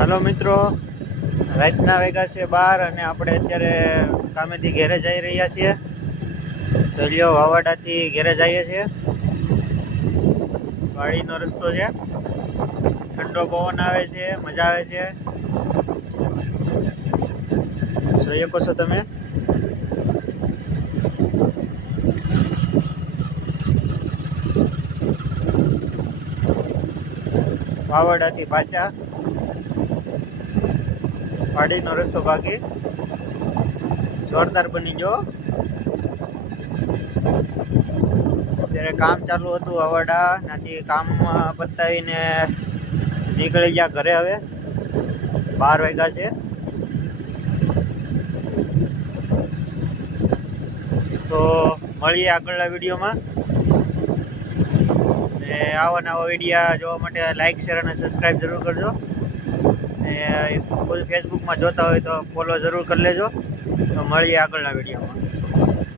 હાલો મિત્રો, રાતના વાગ્યા છે 12 અને આપણે અત્યારે કામેથી ઘેરે જઈ રહ્યા છીએ. તો લ્યો વાવાડાથી ઘેરે જઈએ છીએ. વાડીનો રસ્તો છે, ઠંડો પવન આવે છે, મજા આવે છે. જોઈ શકો છો તમે. વાવાડાથી પાછા વાડીનો રસ્તો બાકી જોરદાર બની ગયો. અત્યારે કામ ચાલુ હતું વાવાડા ત્યાંથી કામ પતાવીને નીકળી ગયા ઘરે. હવે 12 વાગ્યા છે. તો મળીએ આગળના વિડીયોમાં. ને આવા નવા વિડીયા જોવા માટે લાઈક, શેર અને સબસ્ક્રાઈબ જરૂર કરજો. ને ફેસબુકમાં જોતા હોય તો ફોલો જરૂર કરી લેજો. તો મળીએ આગળના વિડીયોમાં.